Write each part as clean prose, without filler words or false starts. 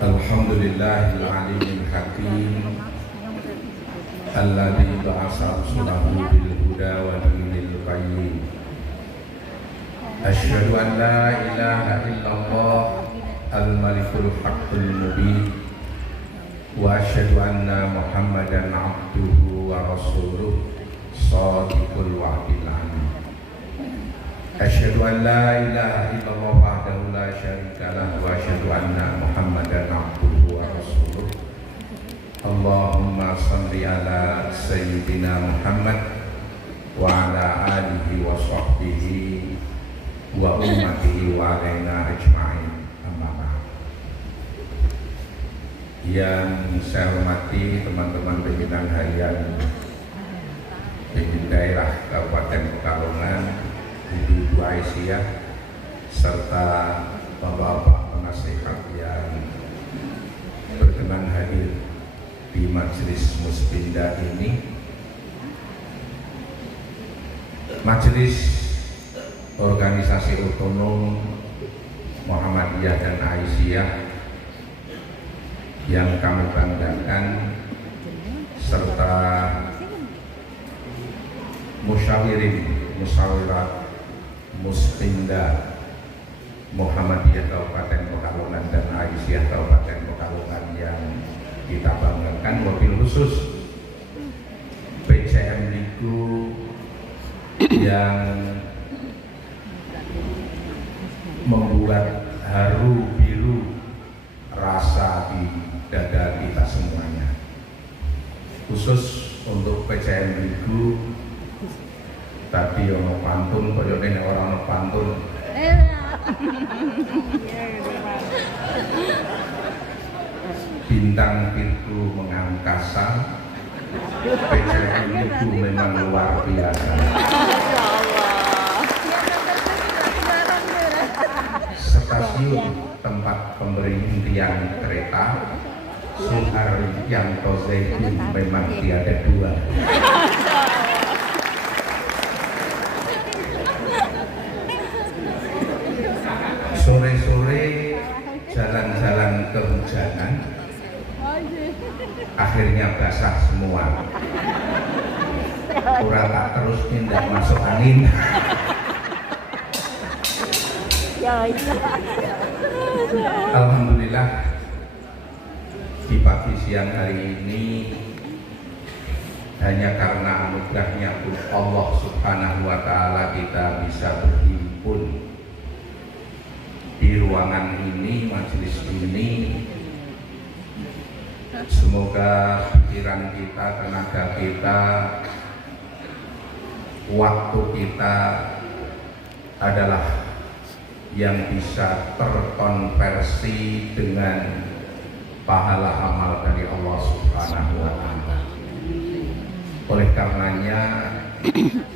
Alhamdulillahil alimil hakim alladzi ba'atsa rasulahu bil huda wa dinil qayyim. Asyhadu an la ilaha illallah al-malikul haqqul mubin wa asyhadu anna Muhammadan abduhu wa rasuluh shadiqul wa'dil amin. Asyhadu an la ilaha illallah wahdahu la syarika lahu wa asyhadu anna Muhammadan abduhu wa rasuluh. Allahumma shalli ala sayyidina Muhammad wa ala alihi wa sahbihi wa ummatihi wa alaina ajma'in. Amma ba'd. Yang saya hormati teman-teman pimpinan harian pimpinan daerah Kabupaten Pekalongan, Ibu Aisyah, serta bapak-bapak penasihat yang berkenan hadir di majelis Muspinda ini. Majelis Organisasi Otonom Muhammadiyah dan Aisyah yang kami banggakan, serta musyawirat Muspinda Muhammadiyah Kabupaten Pekalongan dan Aisyah Kabupaten Pekalongan yang kita banggakan, mobil khusus PCM Liku yang membuat haru biru rasa di dada kita semuanya. Khusus untuk PCM Liku, tadi ono pantun, koyone orang pantun. Bintang itu mengangkasa, PCM itu memang luar biasa. Stasiun tempat pemberhentian kereta Suharyanto Zaitun memang tiada dua. Sore-sore jalan-jalan kehujanan, akhirnya basah semua. Kurang tak terus tidak masuk angin. Alhamdulillah, di pagi siang hari ini hanya karena anugerahnya Allah Subhanahu wa Ta'ala kita bisa berhimpun di ruangan ini, majelis ini. Semoga pikiran kita, tenaga kita, waktu kita adalah yang bisa terkonversi dengan pahala amal dari Allah Subhanahu wa Ta'ala. Oleh karenanya,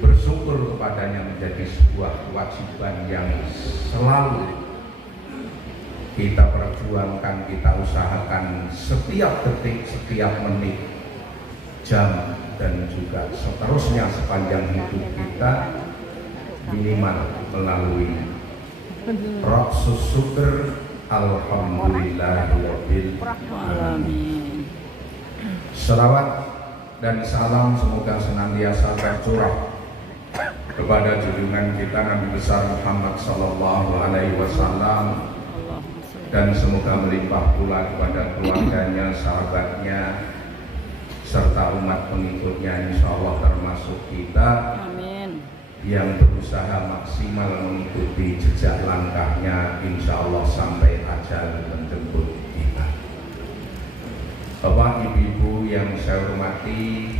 bersyukur kepadanya menjadi sebuah kewajiban yang selalu kita perjuangkan, kita usahakan setiap detik, setiap menit, jam, dan juga seterusnya sepanjang hidup kita, minimal melalui Raqsus syukur alhamdulillahirabbil alamin. Selawat dan salam semoga senantiasa tercurah kepada junjungan kita Nabi besar Muhammad sallallahu alaihi wasallam, dan semoga melimpah pula kepada keluarganya, sahabatnya, serta umat pengikutnya, insyaallah termasuk kita. Amin. Yang berusaha maksimal mengikuti jejak langkahnya, insyaallah sampai ajal menjemput kita. Bapak Ibu yang saya hormati,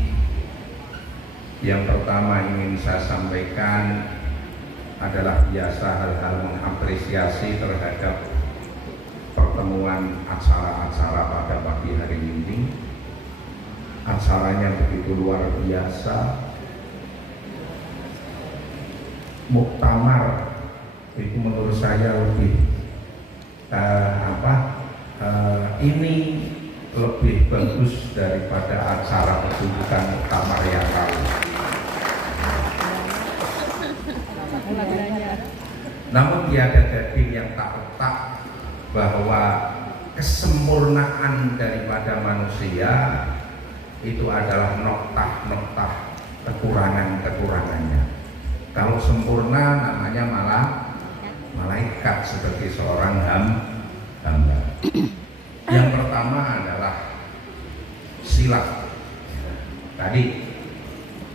yang pertama ingin saya sampaikan adalah biasa hal-hal mengapresiasi terhadap pertemuan acara-acara pada pagi hari ini. Acaranya begitu luar biasa. Muktamar itu menurut saya lebih ini lebih bagus daripada acara pertunjukan muktamar yang lalu. Namun tiada daging yang tak retak bahwa kesempurnaan daripada manusia itu adalah noktah-noktah kekurangan-kekurangannya. Kalau sempurna namanya malah malaikat seperti seorang hamba. Yang pertama adalah silat. Tadi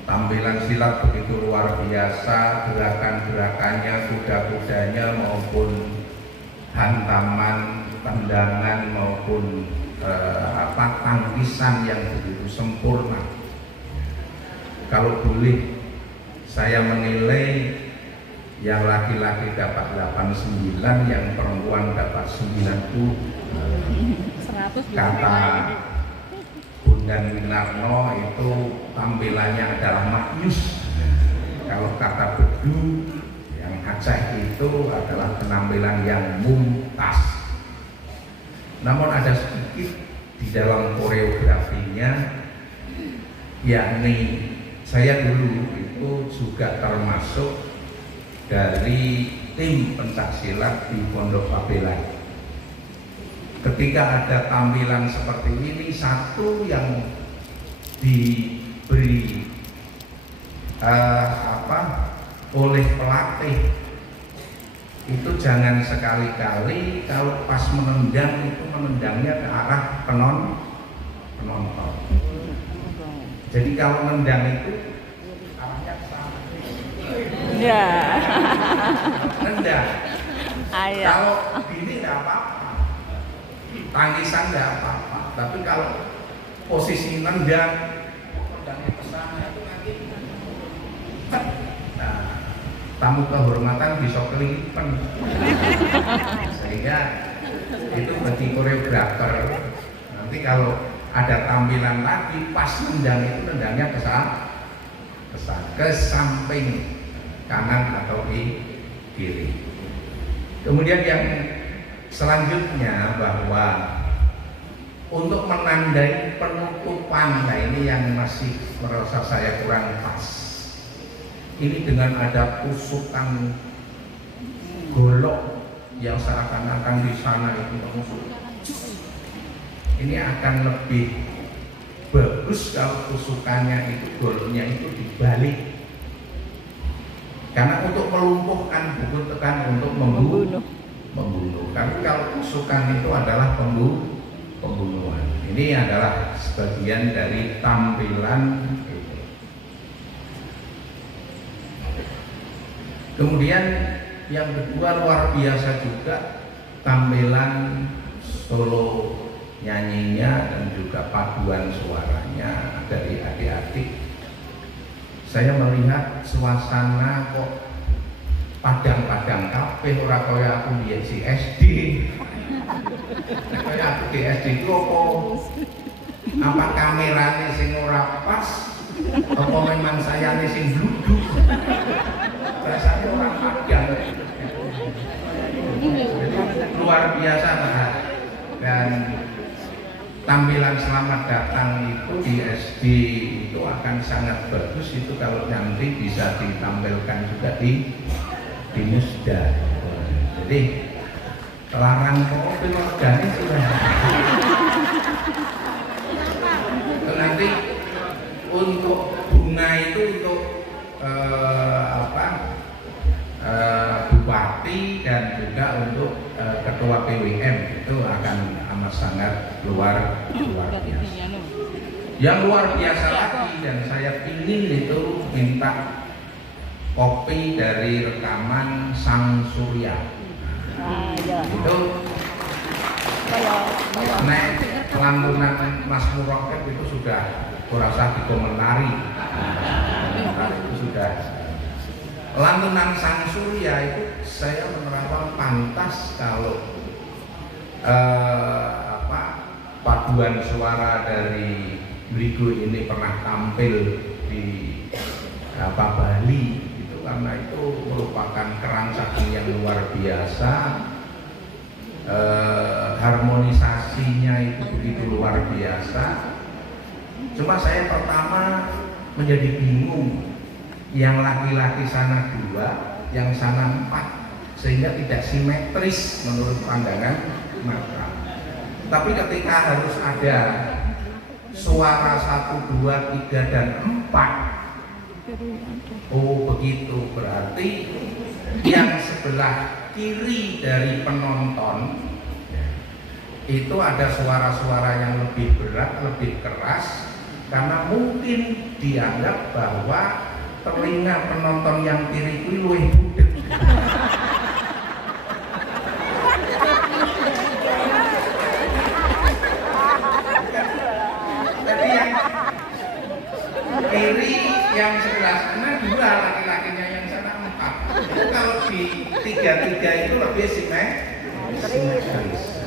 tampilan silat begitu luar biasa, gerakan-gerakannya, kuda-kudanya maupun hantaman, tendangan maupun tangkisan yang begitu sempurna. Kalau boleh saya menilai, yang laki-laki dapat 89, yang perempuan dapat 90. Kata Bondan Winarno itu tampilannya adalah maknyus. Kalau kata Bedu yang Aceh itu adalah penampilan yang mumtaz. Namun ada sedikit di dalam koreografinya, yakni saya dulu itu juga termasuk dari tim pencaksilat di Pondok Babelai. Ketika ada tampilan seperti ini, satu yang diberi oleh pelatih itu jangan sekali-kali kalau pas menendang itu menendangnya ke arah penonton. Jadi kalau menendang itu arahnya ke sana. Ya. Nendang. Ayo. Kalau ini nggak apa-apa, tangisan nggak apa-apa. Tapi kalau posisi nendangnya ke sana itu nanti, nah, tamu kehormatan bisa kelipan. Sehingga itu bagi koreografer nanti kalau ada tampilan lagi pas nendang itu nendangnya ke samping kanan atau di kiri. Kemudian yang selanjutnya bahwa untuk menandai penutupan, nah ini yang masih merasa saya kurang pas. Ini dengan ada tusukan golok yang seakan-akan di sana itu menusuk. Ini akan lebih bagus kalau tusukannya itu, goloknya itu dibalik. Karena untuk melumpuhkan bukan tekan untuk membunuh. Tapi kalau tusukan itu adalah pembunuhan. Ini adalah sebagian dari tampilan itu. Kemudian yang kedua luar biasa juga tampilan solo nyanyinya dan juga paduan suaranya dari adik-adik. Saya melihat suasana kok padang-padang kabeh, ora kaya aku di SD. Kaya aku di SD itu apa kameranya sing ora pas, apa memang saya sing bluduk. Rasanya orang padang. Luar biasa Pak. Dan tampilan selamat datang itu di SD itu akan sangat bagus itu kalau nanti bisa ditampilkan juga di Musda. Jadi larang kopi organik sudah. Nanti untuk bunga itu untuk bupati dan juga untuk ketua PWM itu akan amat sangat luar biasa. Yang luar biasa lagi dan saya ingin itu minta kopi dari rekaman Sang Surya. Itu nek lantunan Mas Murokep itu sudah kurasa dikomentari. Itu sudah lantunan Sang Surya itu saya menerapkan pantas kalau paduan suara dari Bligo ini pernah tampil di Bali itu karena itu merupakan kerangsakan yang luar biasa, harmonisasinya itu begitu luar biasa. Cuma saya pertama menjadi bingung, yang laki-laki sana 2, yang sana 4, sehingga tidak simetris menurut pandangan mata. Tapi ketika harus ada suara 1, 2, 3, dan 4, oh begitu, berarti yang sebelah kiri dari penonton itu ada suara-suara yang lebih berat, lebih keras, karena mungkin dianggap bahwa telinga penonton yang kiri itu luwih budek. Jadi yang kiri yang sebelah sana 2, laki-lakinya yang sana 4. Itu kalau di 3-3 itu lebih simetris.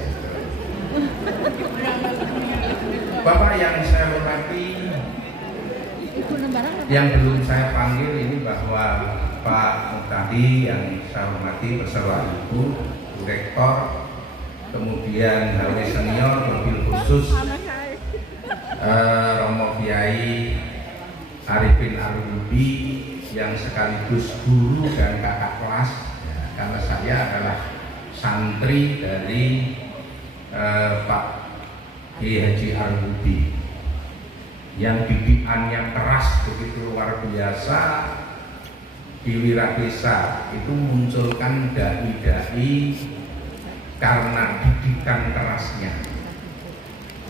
Bapak yang saya hormati, yang belum saya panggil ini bahwa Pak Muhtadi yang saya hormati beserta Ibu Rektor, kemudian HW Senior, mobil khusus Romo Kiai Arifin Arubi yang sekaligus guru dan kakak kelas, karena saya adalah santri dari Pak Kiai Haji Arubi yang didikannya keras begitu luar biasa. Di Wirah Desa itu munculkan dai-dai karena didikan kerasnya.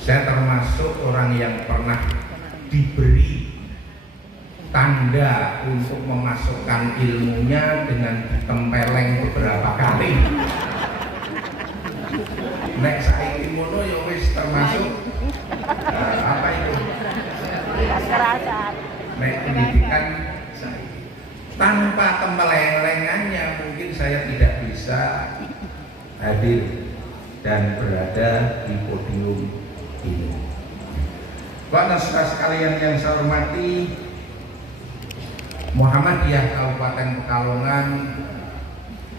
Saya termasuk orang yang pernah diberi tanda untuk memasukkan ilmunya dengan ditempeleng beberapa kali. Nek saiki ngono ya wis termasuk apa itu? Nek pendidikan tanpa tempelengannya mungkin saya tidak bisa hadir dan berada di podium ini. Bapak saudara sekalian yang saya hormati, Muhammadiyah Kabupaten Pekalongan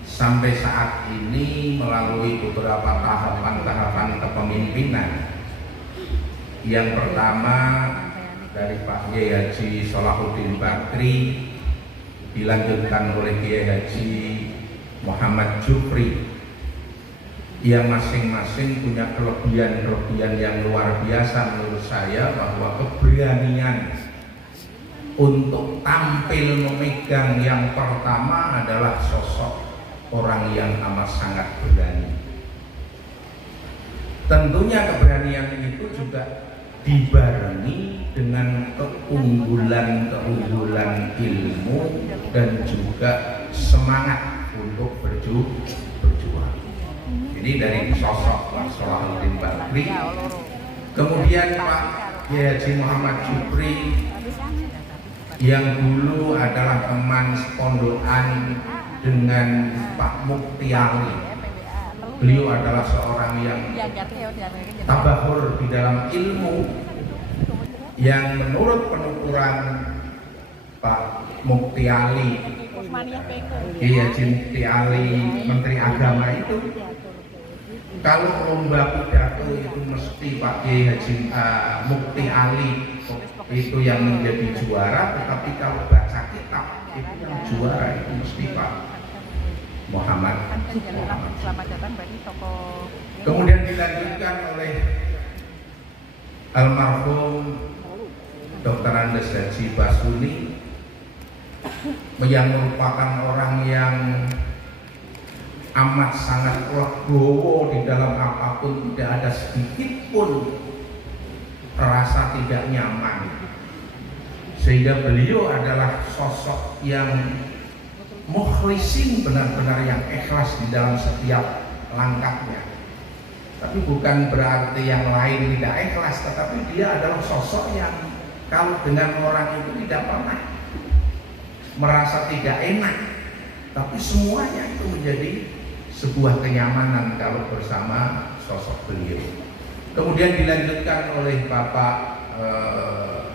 sampai saat ini melalui beberapa tahapan-tahapan kepemimpinan. Yang pertama dari Pak Kiai Haji Sholahuddin Bakri, dilanjutkan oleh Kiai Haji Muhammad Jufri, yang masing-masing punya kelebihan-kelebihan yang luar biasa menurut saya, bahwa keberanian untuk tampil memegang yang pertama adalah sosok orang yang amat sangat berani. Tentunya keberanian itu juga dibarengi dengan keunggulan-keunggulan ilmu dan juga semangat untuk berjuang. Ini dari sosok Pak Sholahuddin Bakri. Kemudian Pak Kiai Haji Muhammad Jufri yang dulu adalah teman sepondokan dengan Pak Mukti Ali. Beliau adalah seorang yang tabahur di dalam ilmu, yang menurut penuturan Pak Mukti Ali, Kiai Haji Mukti Ali, Menteri Agama itu, kalau lomba pidato itu mesti Pak Kiai Haji Mukti Ali itu yang menjadi juara, tetapi kalau baca kitab itu yang juara itu mesti Pak Muhammad. Kemudian dilanjutkan oleh almarhum Dr. Andes Haji Basuni, yang merupakan orang yang amat sangat legowo di dalam apapun, tidak ada sedikit pun rasa tidak nyaman, sehingga beliau adalah sosok yang mukhlisin, benar-benar yang ikhlas di dalam setiap langkahnya. Tapi bukan berarti yang lain tidak ikhlas, tetapi dia adalah sosok yang kalau dengan orang itu tidak pernah merasa tidak enak, tapi semuanya itu menjadi sebuah kenyamanan kalau bersama sosok beliau. Kemudian dilanjutkan oleh Bapak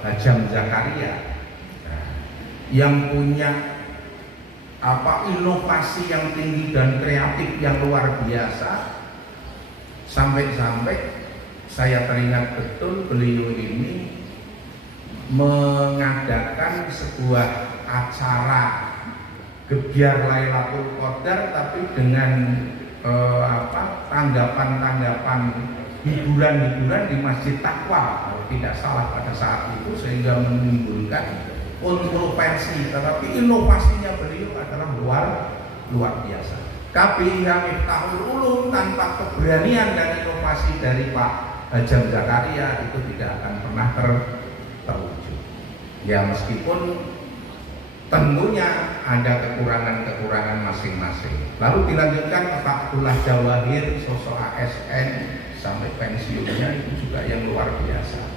Hajam Zakaria, yang punya inovasi yang tinggi dan kreatif yang luar biasa, sampai-sampai saya teringat betul beliau ini mengadakan sebuah acara gebyar Lailatul Qadar, tapi dengan tanggapan-tanggapan hiburan-hiburan di Masjid Taqwa kalau tidak salah pada saat itu, sehingga menimbulkan kontroversi, tetapi inovasinya beliau adalah luar biasa. KBIH Miftahul Ulum tanpa keberanian dan inovasi dari Pak Hajam Zakaria itu tidak akan pernah terwujud. Ya meskipun tentunya ada kekurangan-kekurangan masing-masing. Lalu dilanjutkan Pak Abdullah Jawahir, sosok ASN sampai pensiunnya itu juga yang luar biasa.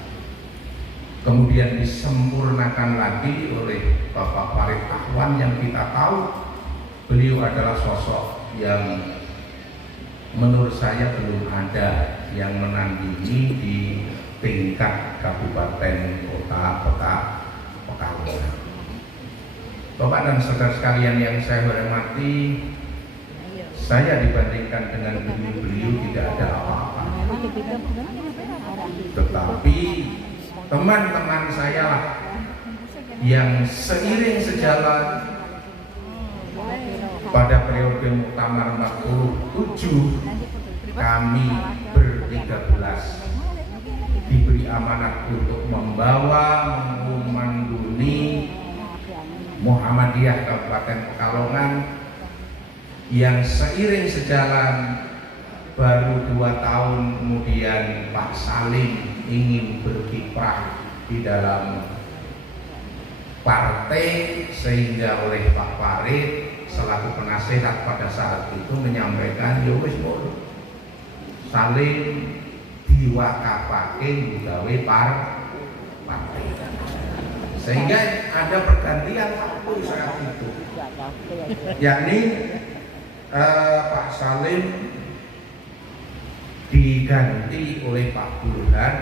Kemudian disempurnakan lagi oleh Bapak Farid Ahwan yang kita tahu beliau adalah sosok yang menurut saya belum ada yang menandingi di tingkat kabupaten kota Pekalongan. Bapak dan saudara sekalian yang saya hormati, saya dibandingkan dengan beliau tidak ada apa-apa. Tetapi teman-teman saya lah yang seiring sejalan pada periode Muktamar 47 kami ber-13 diberi amanat untuk membawa memanduni Muhammadiyah Kabupaten Pekalongan yang seiring sejalan baru 2 tahun kemudian Pak Salim ingin berkiprah di dalam partai, sehingga oleh Pak Farid selaku penasehat pada saat itu menyampaikan ya wis Salim diwakafake gawe partai, sehingga ada pergantian waktu saat itu, yakni Pak Salim diganti oleh Pak Burhan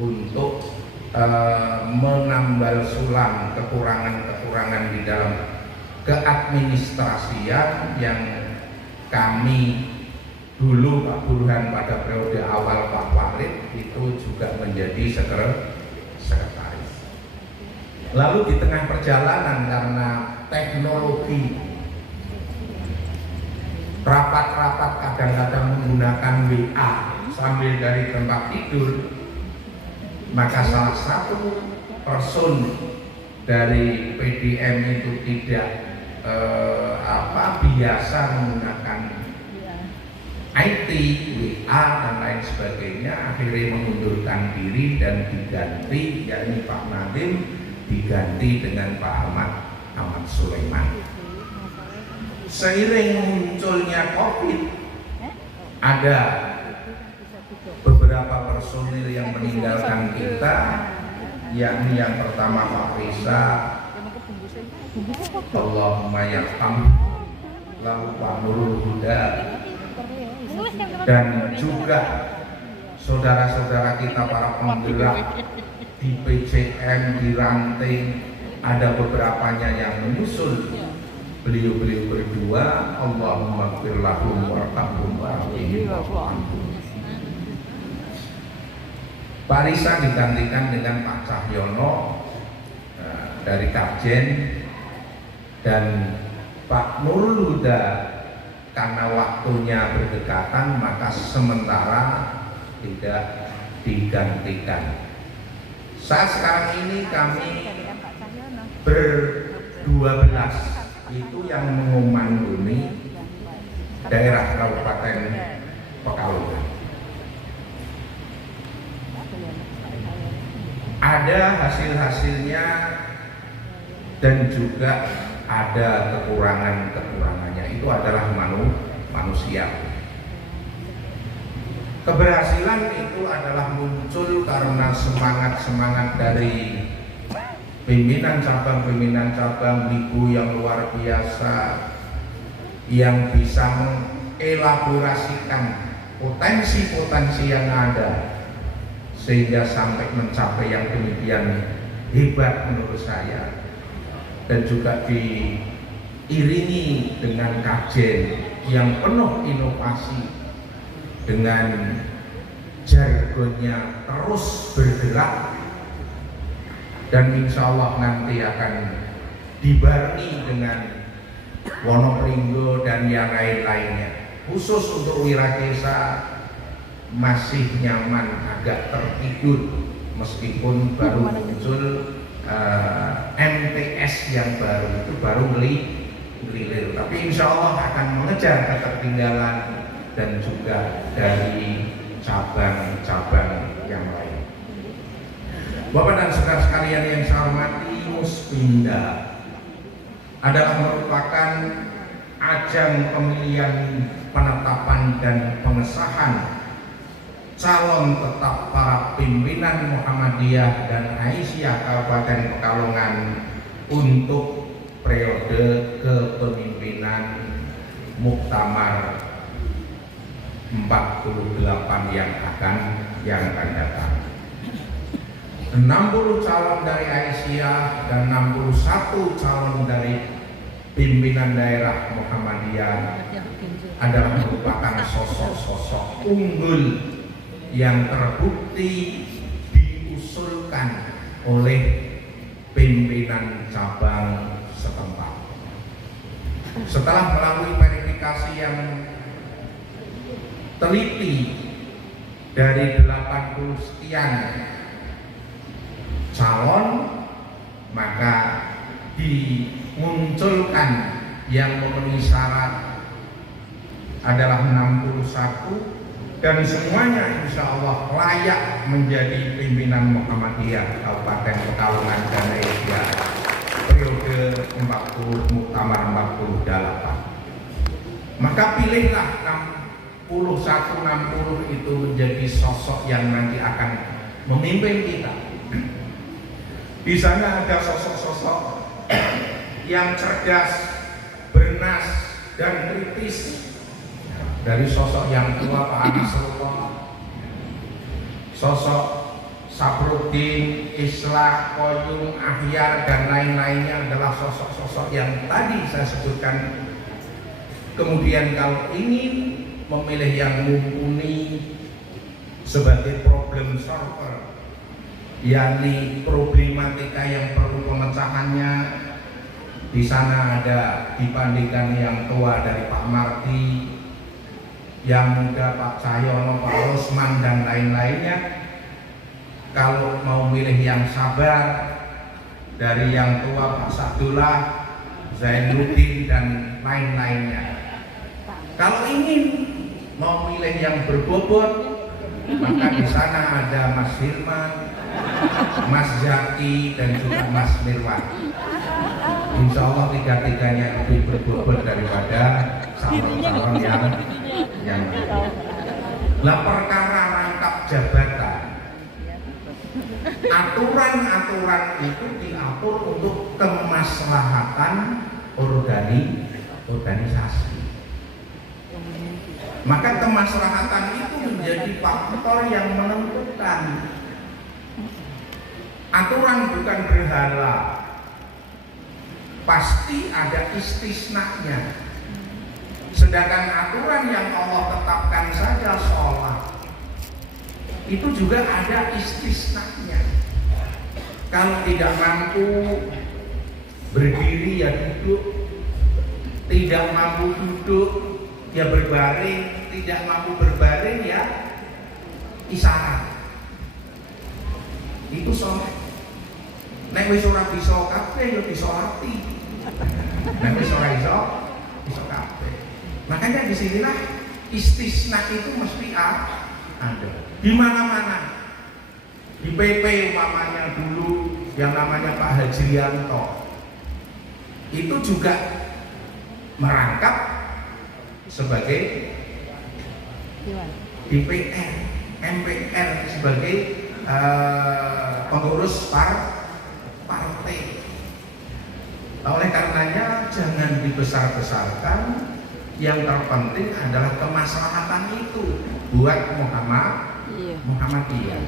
untuk menambal sulam kekurangan-kekurangan di dalam keadministrasian yang kami dulu Pak Burhan pada periode awal Pak Farid itu juga menjadi sekretaris. Lalu di tengah perjalanan karena teknologi rapat-rapat kadang-kadang menggunakan WA sambil dari tempat tidur, maka salah satu person dari PDM itu tidak biasa menggunakan IT, WA dan lain sebagainya, akhirnya mengundurkan diri dan diganti, yakni Pak Nadim diganti dengan Pak Ahmad Sulaiman. Seiring munculnya COVID, ada beberapa personil yang meninggalkan kita, yakni yang pertama Pak Risa, Allahumma yarham, lalu Pak Nurul Huda, dan juga saudara-saudara kita para penggerak di PCM, di ranting, ada beberapanya yang menyusul beliau-beliau berdua. Allahumma gfir lahum warhamhum wa'afihim wa'anhum. Pak Risa digantikan dengan Pak Cahyono dari Kapjen, dan Pak Nurul Huda karena waktunya berdekatan maka sementara tidak digantikan. Saat sekarang ini kami ber-12 itu yang mengomandoni daerah Kabupaten Pekalongan. Ada hasil-hasilnya dan juga ada kekurangan-kekurangannya, itu adalah manusia. Keberhasilan itu adalah muncul karena semangat-semangat dari pimpinan cabang Ligu yang luar biasa, yang bisa mengelaborasikan potensi-potensi yang ada sehingga sampai mencapai yang demikian hebat menurut saya, dan juga diiringi dengan kajian yang penuh inovasi, dengan jargonnya terus bergerak, dan insya Allah nanti akan dibarengi dengan Wonopringgo dan yang lain-lainnya. Khusus untuk Wirakesa masih nyaman, agak tertidur meskipun baru muncul MTS yang baru itu baru ngelilir, tapi insya Allah akan mengejar ketertinggalan dan juga dari cabang-cabang yang lain. Bapak dan saudara sekalian yang saya hormati, Muspinda adalah merupakan ajang pemilihan penetapan dan pengesahan calon tetap para pimpinan Muhammadiyah dan Aisyah Kabupaten Pekalongan untuk periode kepemimpinan Muktamar 48 yang akan datang. 60 calon dari Aisyah dan 61 calon dari pimpinan daerah Muhammadiyah adalah merupakan sosok-sosok unggul yang terbukti diusulkan oleh pimpinan cabang setempat. Setelah melalui verifikasi yang teliti dari 80 sekian calon, maka dimunculkan yang memenuhi syarat adalah 61 dan semuanya insya Allah layak menjadi pimpinan Muhammadiyah Kabupaten Pekalongan dan Aisyah periode 40 Muktamar 48. Maka pilihlah 61-60 itu menjadi sosok yang nanti akan memimpin kita. Di sana ada sosok-sosok yang cerdas, bernas, dan kritis. Dari sosok yang tua Pak Nasrullah, sosok Sabruddin, Islah, Koyum, Ahyar, dan lain-lainnya adalah sosok-sosok yang tadi saya sebutkan. Kemudian kalau ingin memilih yang mumpuni sebagai problem solver, yakni problematika yang perlu pemecahannya, di sana ada dibandingkan yang tua dari Pak Marti, yang muda Pak Cahyono, Pak Osman, dan lain-lainnya. Kalau mau milih yang sabar, dari yang tua Pak Sabdullah, Zainuddin, dan lain-lainnya. Kalau ingin mau milih yang berbobot, maka di sana ada Mas Hilman, Mas Zaki, dan juga Mas Mirwan. Insya Allah tiga-tiganya lebih berbobot daripada calon-calon yang lah. Perkara rangkap jabatan, aturan-aturan itu diatur untuk kemaslahatan organisasi. Maka kemaslahatan itu menjadi faktor yang menentukan. Aturan bukan berhala, pasti ada istisnanya. Sedangkan aturan yang Allah tetapkan saja sholat, itu juga ada istisnanya. Kalau tidak mampu berdiri ya duduk, tidak mampu duduk ya berbaring, tidak mampu berbaring ya isyarat. Itu sholat. Nek wis ora bisa kabeh ya disolati. Nek wis ora iso bisa kabeh. Makanya disinilah istisna itu mesti ada di mana-mana. Di PP umpamanya dulu yang namanya Pak Hajrianto itu juga merangkap sebagai DPR, MPR sebagai pengurus partai. Oleh karenanya jangan dibesar-besarkan. Yang terpenting adalah kemaslahatan itu buat Muhammadiyah.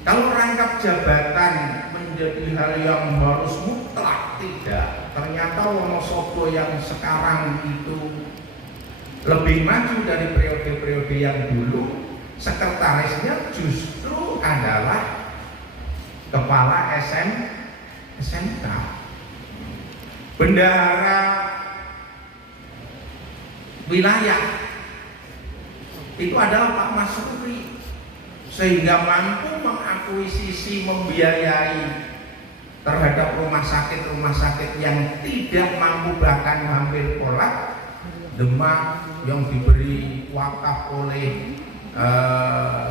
Kalau rangkap jabatan menjadi hal yang harus mutlak, tidak. Ternyata Wonosobo yang sekarang itu lebih maju dari periode-periode yang dulu. Sekretarisnya justru adalah kepala SMK. Bendahara wilayah itu adalah Pak Masruri, sehingga mampu mengakuisisi, membiayai terhadap rumah sakit yang tidak mampu bahkan hampir kolak. Demak yang diberi wakaf oleh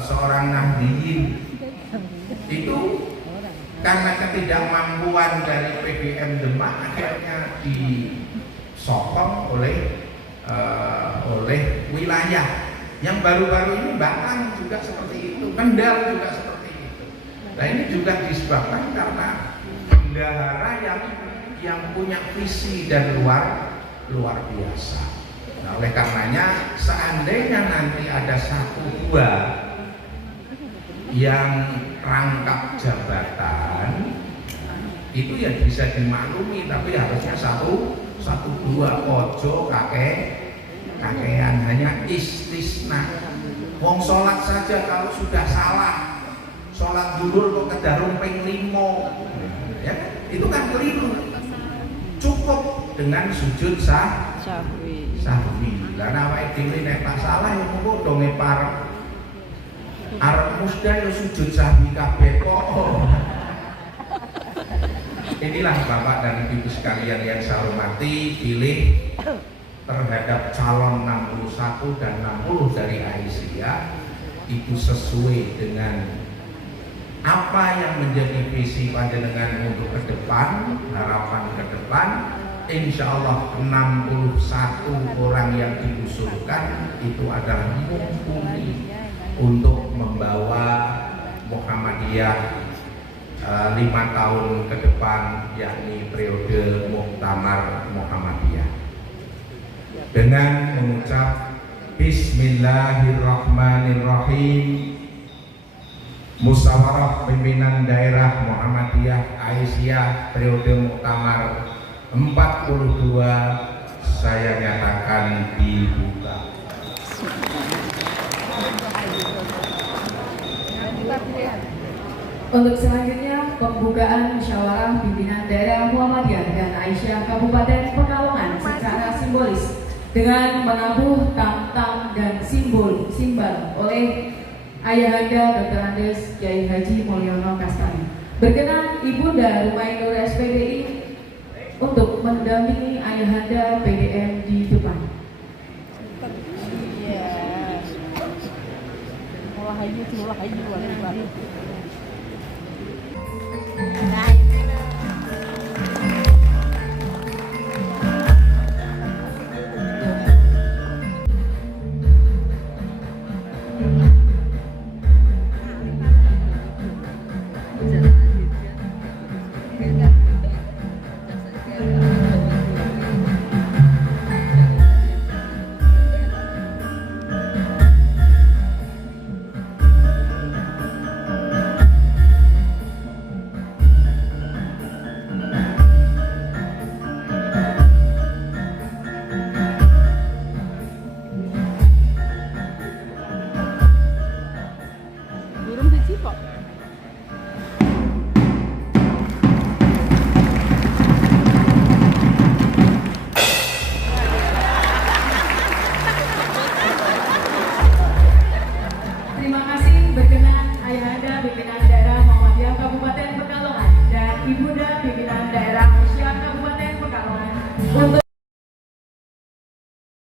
seorang Nahdiyin itu karena ketidakmampuan dari PDM Demak akhirnya disokong oleh wilayah. Yang baru-baru ini Batang juga seperti itu, Kendal juga seperti itu. Nah ini juga disebabkan karena bendahara yang punya visi dan luar biasa. Nah oleh karenanya seandainya nanti ada 1-2 yang rangkap jabatan itu ya bisa dimaklumi, tapi harusnya 1-2 ojo kakean, hanya istisna. Wong sholat saja kalau sudah salah, sholat duhur kok kedarum ping 5, ya itu kan keliru. Cukup dengan sujud sahwi. Lah awake dhewe nek pas salah ya mengko do ngepar arep musda ya sujud sahwi kabeh kok. Inilah Bapak dan Ibu sekalian yang saya hormati, pilih terhadap calon 61 dan 60 dari Aisyah itu sesuai dengan apa yang menjadi visi panjenengan untuk ke depan, harapan ke depan. Insya Allah 61 orang yang diusulkan itu adalah mumpuni untuk membawa Muhammadiyah 5 tahun ke depan, yakni periode Muktamar Muhammadiyah. Dengan mengucap Bismillahirrahmanirrahim, Musyawarah Pimpinan Daerah Muhammadiyah Aisyah periode Muktamar 42 saya nyatakan dibuka. Untuk selanjutnya pembukaan musyawarah pimpinan daerah Muhammadiyah dan Aisyah Kabupaten Pekalongan secara simbolis dengan menabuh tam-tam dan simbol oleh Ayahanda Dr. Andes Kiai Haji Mulyono Kastani. Berkenan Ibunda Rumai Nur SPDI untuk mendampingi Ayahanda PDM di depan. Terima kasih. Berkenan Ayahanda pimpinan daerah Muhammadiyah Kabupaten Pekalongan dan Ibunda pimpinan daerah Aisyah Kabupaten Pekalongan untuk